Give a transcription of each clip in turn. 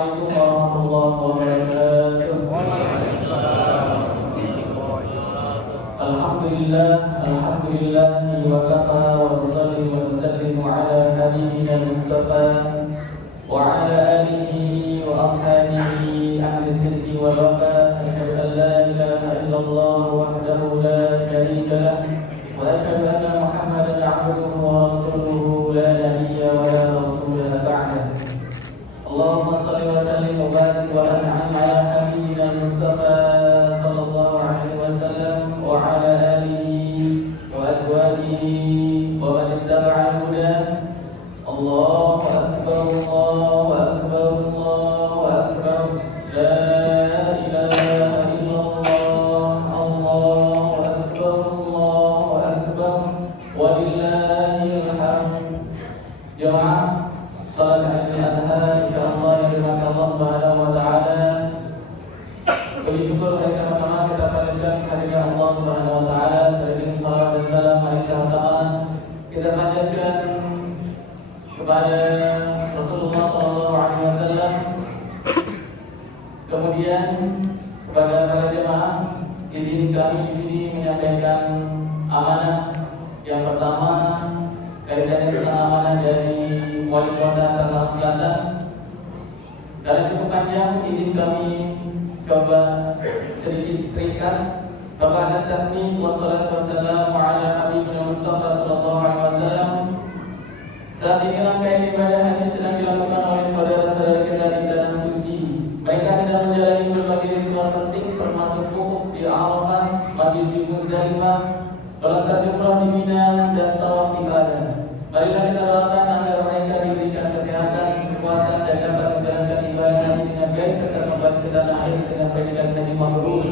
Assalamualaikum warahmatullahi wabarakatuh. Alhamdulillah wa kafa wa nusalli wa nusallimu ala habibina Mustafa wa ala alihi wa ashabihi ahli sidqi wa wafa. Asyhadu an la ilaha illallah wahdahu la syarika lah wa asyhadu anna Muhammadan abduhu wa rasuluhu la nabiyya wa la rasula ba'dah. Allahumma shalli wa sallim wa barik wa an'am ala habibina Mustafa sallallahu alaihi wasallam wa ala alihi wa azwajihi wa man ittaba'a huda. Allahu akbar, Allahu akbar, Allahu akbar. La ilaha illallah, Allahu akbar, Allahu akbar. Walillahil hamd. Jamaah salat Idul Adha insyaallah yang dirahmati Allah Subhanahu wa taala. Puji syukur mari sama-sama kita panjatkan kehadirat Allah Subhanahu wa taala. Beriring salawat dan salam mari sama-sama kita panjatkan kepada Rasulullah sallallahu alaihi wasallam. Kemudian kepada para jemaah, izin kami di sini menyampaikan amanah. Yang pertama kaitannya dengan amanah dari Wali Kota Tangerang Selatan. Karena cukup panjang, izin kami coba sedikit ringkas. Ba'da tahmid wassalatu wassalamu ala habibina Mustafa sallallahu alaihi wasallam. Saat ini rangkaian ibadah haji sedang dilakukan oleh saudara-saudara kita di tanah suci. Mereka sedang menjalani berbagai ritual penting termasuk wukuf di Arafah, mabit di Muzdalifah, melontar jumrah di Mina dan tawaf ibadah. Marilah kita doakan agar mereka diberikan kesehatan, kekuatan dan dapat menjalankan ibadah haji dengan baik serta kembali ke tanah air dengan predikat haji mabrur.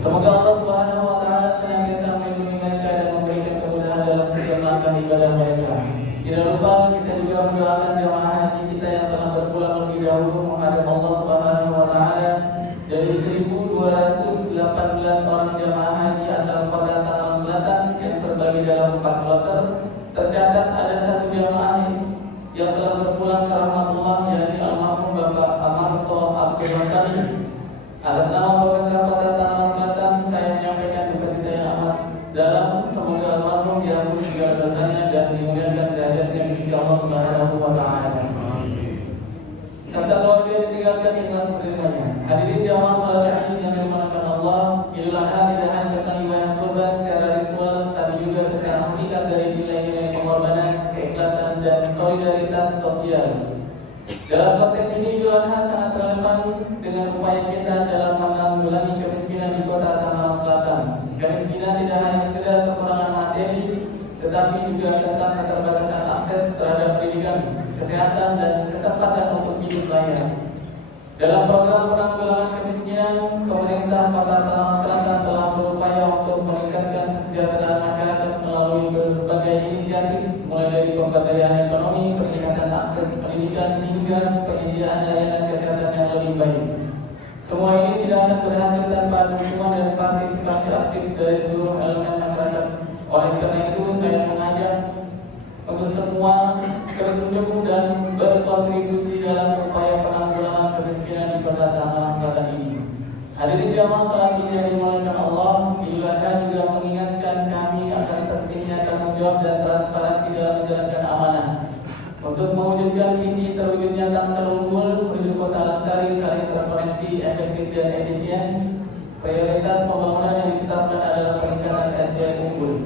Semoga Allah Subhanahu wa taala senantiasa melindungi mereka dan memberikan kemudahan dalam setiap langkah ibadah mereka. Tidak lupa kita juga mendoakan jemaah haji kita yang telah berpulang lebih dahulu menghadap Allah Subhanahu wa taala. Dari 1.218 orang jemaah haji asal kota Tangerang Selatan yang terbagi dalam 4 kloter, tercatat ada satu jemaah yang telah berpulang ke rahmatullah, yakni almarhum Bapak Amarto Abdul Masani. Atas nama pemerintah kota Tangerang Selatan, saya menyampaikan duka cita yang amat dalam. Semoga almarhum diampuni segala dosanya dan dimuliakan derajatnya di sisi Allah Subhanahu wa taala. Serta keluarga ditinggalkan ikhlas menerimanya. Hadirin jamaah salat Id yang dimuliakan Allah, Idul Adha tidak hanya tentang ibadah kurban secara ritual, tapi juga tentang hakikat dari nilai-nilai pengorbanan, keikhlasan dan solidaritas sosial. Dalam konteks ini, Idul Adha sangat relevan dengan upaya kita dalam menanggulangi kemiskinan di kota Tangerang Selatan. Kemiskinan tidak hanya sekedar kekurangan materi, tetapi juga tentang keterbatasan akses terhadap pendidikan, kesehatan dan kesempatan untuk hidup layak. Dalam program penanggulangan kemiskinan, pemerintah Kota Tangerang Selatan telah berupaya untuk meningkatkan kesejahteraan masyarakat melalui berbagai inisiatif, mulai dari pemberdayaan ekonomi, peningkatan akses pendidikan hingga penyediaan layanan kesehatan yang lebih baik. Semua ini tidak akan berhasil tanpa dukungan dan partisipasi aktif dari seluruh elemen masyarakat. Oleh karena itu, saya mengajak untuk semua terus mendukung dan berkontribusi dalam upaya penanggulangan kemiskinan di kota Tangerang Selatan ini. Hadirin jamaah salat Id yang dimuliakan Allah, Idul Adha juga mengingatkan kami akan pentingnya tanggung jawab dan transparansi dalam menjalankan amanah. Untuk mewujudkan visi terwujudnya Tangsel Unggul menuju kota lestari, saling terkoneksi, efektif dan efisien, prioritas pembangunan yang ditetapkan adalah peningkatan SDM unggul,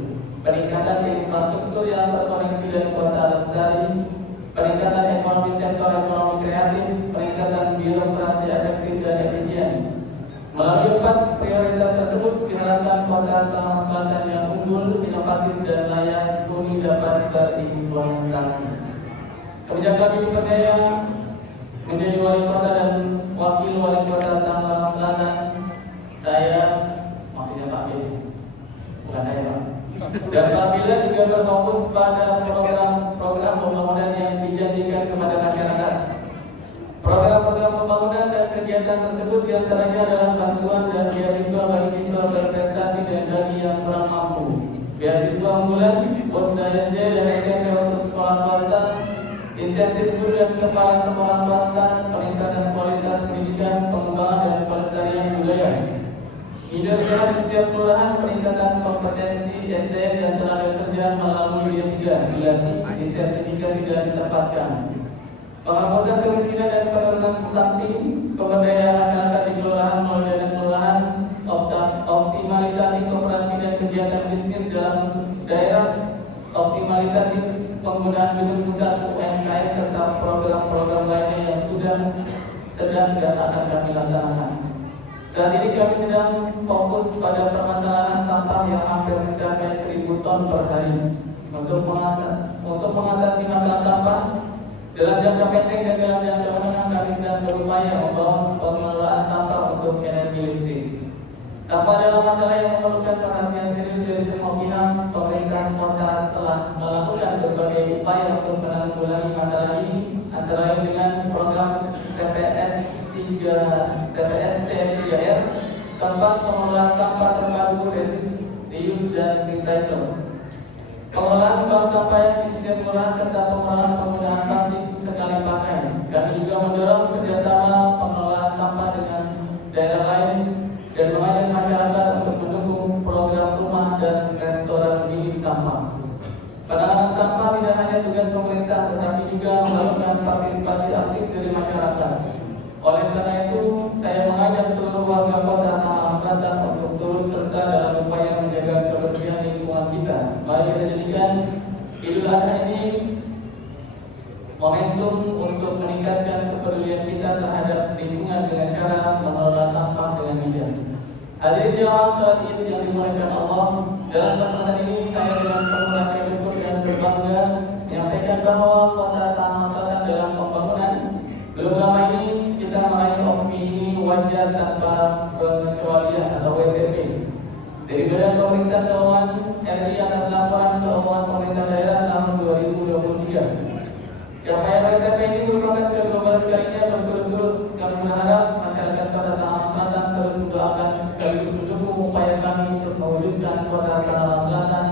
peningkatan infrastruktur yang terkoneksi dan kota lestari, peningkatan ekonomi sektor ekonomi kreatif, peningkatan birokrasi efektif dan efisien. Melalui 4 prioritas tersebut diharapkan kota Tangerang Selatan yang unggul, inovatif dan layak huni dapat terimplementasi. Semenjak kami dipercaya menjadi wali kota dan wakil wali kota Tangerang Selatan, saya maksudnya PakBil, bukan saya Pak. Dan apabila juga berfokus pada program pembangunan yang dijanjikan kepada masyarakat. Program-program pembangunan dan kegiatan tersebut diantaranya adalah bantuan dan beasiswa bagi siswa berprestasi dan bagi yang kurang mampu, beasiswa unggulan, posda SD dan SMP untuk sekolah swasta, insentif guru dan kepala sekolah swasta, peningkatan Pelestarian Budaya. Ide usaha di setiap kelurahan peningkatan kompetensi SDM dan tenaga kerja melalui D3 dilatih, disertifikasi dan ditempatkan. Penghapusan kemiskinan dan penurunan stunting, pemberdayaan masyarakat di kelurahan melalui dana kelurahan, optimalisasi koperasi dan kegiatan bisnis dalam daerah, optimalisasi penggunaan gedung pusat UMKM serta program-program lainnya yang sudah, sedang dan akan kami laksanakan. Saat ini kami sedang fokus pada permasalahan sampah yang hampir mencapai 1.000 ton per hari. Untuk mengatasi masalah sampah dalam jangka pendek dan dalam jangka menengah, kami sedang berupaya membangun pengelolaan sampah untuk energi listrik. Sampah adalah masalah yang memerlukan perhatian serius dari semua pihak. Pemerintah kota telah melakukan berbagai upaya untuk menanggulangi masalah ini, antara lain dengan program TPST3R, tempat pengelolaan sampah terpadu, reuse dan recycle. Pengelolaan bank sampah yang di setiap kelurahan serta pengelolaan penggunaan plastik sekali pakai. Kami juga mendorong kerjasama pengelolaan sampah dengan daerah lain dan mengajak masyarakat untuk mendukung program rumah dan restoran bilik sampah. Penanganan sampah tidak hanya tugas pemerintah, tetapi juga melakukan partisipasi aktif dari masyarakat. Oleh karena itu, saya mengajak seluruh warga kota Tangerang Selatan untuk turut serta dalam upaya menjaga kebersihan lingkungan kita. Mari kita jadikan Idul Adha ini momentum untuk meningkatkan kepedulian kita terhadap lingkungan dengan cara mengelola sampah dengan bijak. Hadirin jamaah salat Id yang dimuliakan Allah, dalam kesempatan ini saya dengan penuh rasa syukur dan berbangga menyampaikan bahwa kota Tangerang Selatan dalam pembangunan belum lama ini kita meraih opini wajar tanpa pengecualian atau WTP dari Badan Pemeriksa Keuangan RI atas laporan keuangan pemerintah daerah tahun 2023. Capaian WTP ini merupakan ke-12 kalinya berturut-turut. Kami berharap masyarakat kota Tangerang Selatan terus mendoakan sekaligus mendukung upaya kami untuk mewujudkan kota Tangerang Selatan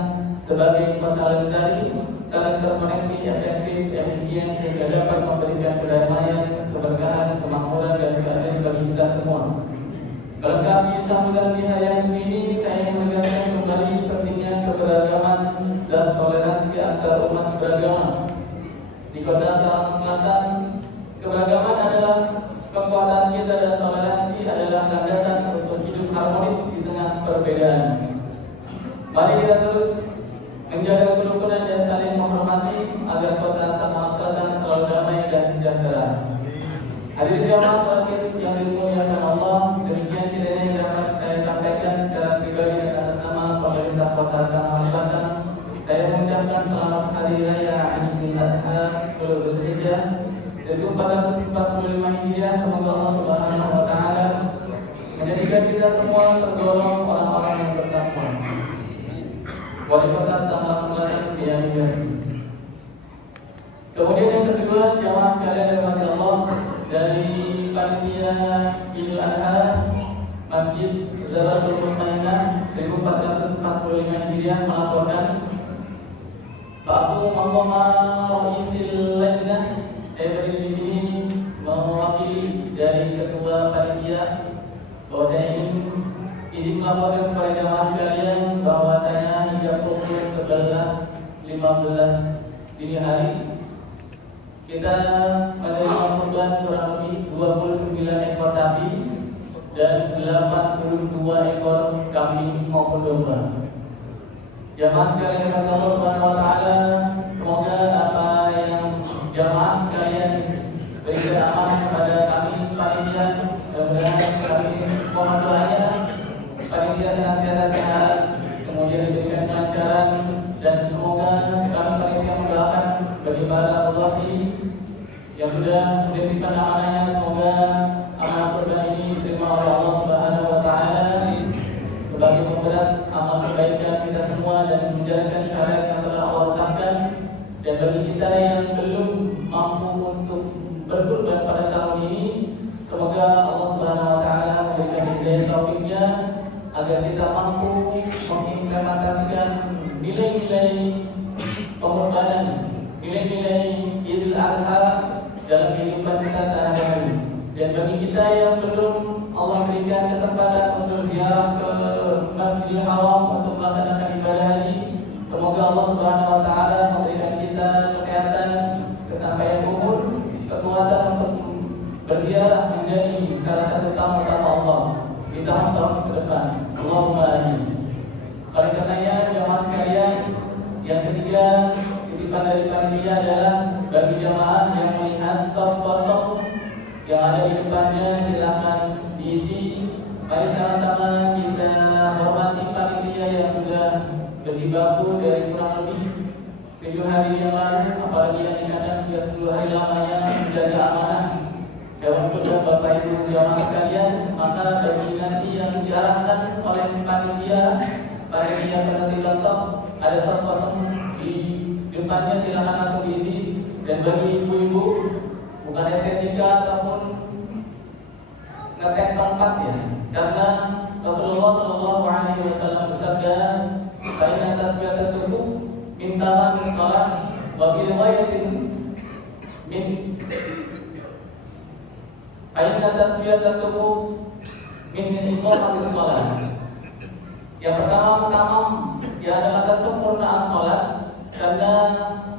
sebagai kota lestari, saling terkoneksi, efektif, efisien sehingga dapat memberikan kedamaian, keberkahan, kemakmuran dan keadilan bagi kita semua. Melengkapi sambutan di hari ini, saya ingin menegaskan kembali pentingnya keberagaman dan toleransi antar umat beragama. Di kota Tangerang Selatan, keberagaman adalah kekuasaan kita dan toleransi adalah landasan untuk hidup harmonis di tengah perbedaan. Mari kita terus menjaga kerukunan dan saling menghormati agar kota Tangerang Selatan selalu damai dan sejahtera. Hadirin jamaah salat Id yang dimuliakan Allah, demikian kiranya yang dapat saya sampaikan secara pribadi dan atas nama pemerintah kota Tangerang Selatan. Saya mengucapkan selamat Hari Raya Idul Adha 10 Dzulhijjah 1445 Hijriah. Semoga Allah Subhanahu wa taala menjadikan kita semua tergolong orang-orang yang bertakwa. Wali kota Tangerang Selatan biaya. Kemudian yang kedua, jamaah sekalian yang dirahmati Allah, dari panitia Idul Adha Masjid Zaratul Mutmainah 1445 Hijriah melaporkan Pak Muhammad Roisil Lajnah, saya berdiri di sini mewakili dari ketua panitia bahwa saya ingin izin melaporkan kepada jamaah sekalian bahwa saya hingga pukul 11.15 dini hari kita menerima kurban kurang lebih 29 ekor sapi dan 82 ekor kambing maupun domba. Jamaah sekalian yang Allah Subhanahu wa taala, semoga apa yang jamaah sekalian berikan amanah kepada kami panitia, mudah-mudahan kami mohon doanya panitia senantiasa sehat, kemudian diberikan kelancaran, dan semoga kami panitia mendoakan bagi para mudhafi yang sudah diberikan amanahnya, semoga amanah kurban ini diterima oleh Allah Subhanahu wa taala sebagai pemberat amal kebaikan kita semua dan menjalankan syariat yang telah Allah tetapkan. Dan bagi kita yang belum mampu untuk berkurban pada tahun ini, semoga Allah Subhanahu wa taala memberikan hidayah taufiknya agar kita mampu mengimplementasikan nilai-nilai pengorbanan, nilai-nilai Idul Adha dalam kehidupan kita sehari-hari. Dan bagi kita yang belum Allah berikan diberikan kesempatan untuk ziarah ke Masjidil Haram untuk melaksanakan ibadah haji. Semoga Allah Subhanahu wa taala memberikan kita kesehatan, kesampaian umur, kekuatan untuk berziarah menjadi salah satu tamu-tamu Allah di tahun-tahun ke depan. Allahumma amin. Oleh karenanya jamaah sekalian, yang ketiga titipan dari panitia adalah bagi jamaah yang melihat shaf kosong yang ada di depannya silakan diisi. Mari sama-sama kita hormati panitia yang sudah berjibaku dari kurang lebih 7 hari yang lalu, apalagi yang dikatakan sudah 10 hari lamanya menjaga amanah hewan kurban Bapak Ibu jamaah sekalian. Maka bagi nanti yang diarahkan oleh panitia penentuan shaf, ada shaf kosong di depannya silakan langsung diisi. Dan bagi ibu-ibu, bukan estetika ataupun ngetek tempat ya, karena Rasulullah Shallallahu Alaihi Wasallam bersabda, "Karena tasbiyat subuh minta manis salat, wa fi riwayatin min karena tasbiyat subuh min iqamatis salat." Yang pertama yang adalah kesempurnaan salat, karena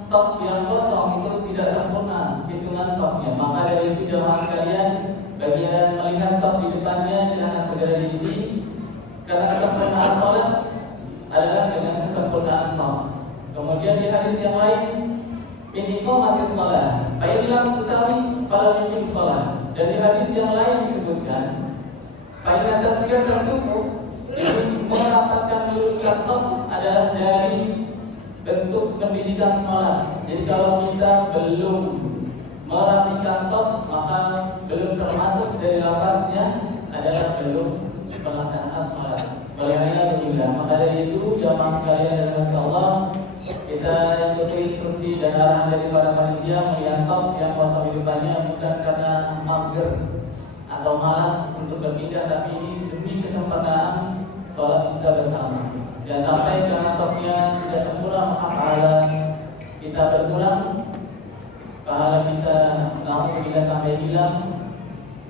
shaf yang kosong itu tidak sempurna hitungan shafnya. Maka dari itu jamaah sekalian, bagi yang melihat shaf di depannya silakan segera diisi, karena kesempurnaan salat adalah dengan kesempurnaan shaf. Kemudian di hadis yang lain, min iqamatis shalah fa in lam tusawi fala yuqim shalah. Dan di hadis yang lain disebutkan fa in tasbiyat subuh, itu merapatkan luruskan shaf adalah dari bentuk pendidikan sholat. Jadi kalau kita belum merapikan shaf, maka belum termasuk dari lafaznya adalah belum melaksanakan sholat. Walhamdulillah. Maka dari itu jamaah sekalian dan kasih Allah, kita ikuti instruksi dan arahan dari para panitia melihat shaf yang kosong di depannya bukan karena mager atau malas untuk berpindah, tapi ini demi kesempurnaan sholat kita bersama. Jangan sampai karena shafnya tidak sempurna maka pahala kita berkurang, pahala kita namun bila sampai hilang.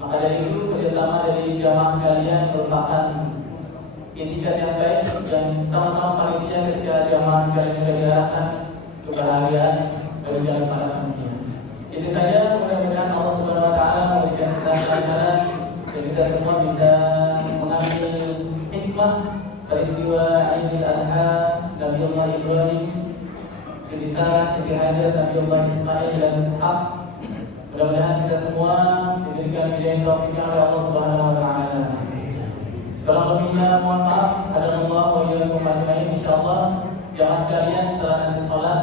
Maka dari itu kerjasama dari jamaah sekalian merupakan itikat yang baik dan sama-sama panitia ketika jamaah sekalian juga diarahkan kebahagiaan bagi jalan para panitia. Itu saja, mudah-mudahan Allah Subhanahu wa taala memberikan kita pelajaran dan kita semua bisa mengambil hikmah peristiwa Idul Adha Nabiullah Ibrahim, Siti Sarah, Siti Hajar, Nabiullah Ismail dan Ishaq. Mudah-mudahan kita semua diberikan hidayah taufik oleh Allah Subhanahu wa taala. Kalau lebihnya mohon maaf. Hadanallahu wa iyyakum ajmain. Insyaallah jamaah sekalian setelah nanti sholat,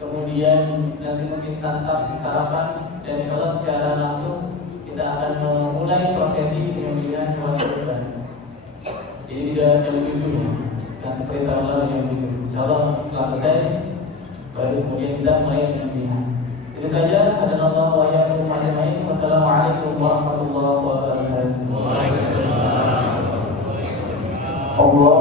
kemudian nanti mungkin santap sarapan, dan insyaallah secara langsung kita akan memulai prosesi penyembelihan hewan kurban. Jadi tidak jam 7 ya, dan seperti tahun lalu jam 7. Insyaallah setelah selesai baru kemudian kita mulai penyembelihan. Itu saja. Hadanallahu wa iyyakum ajmain. Wassalamualaikum warahmatullahi wabarakatuh. Allah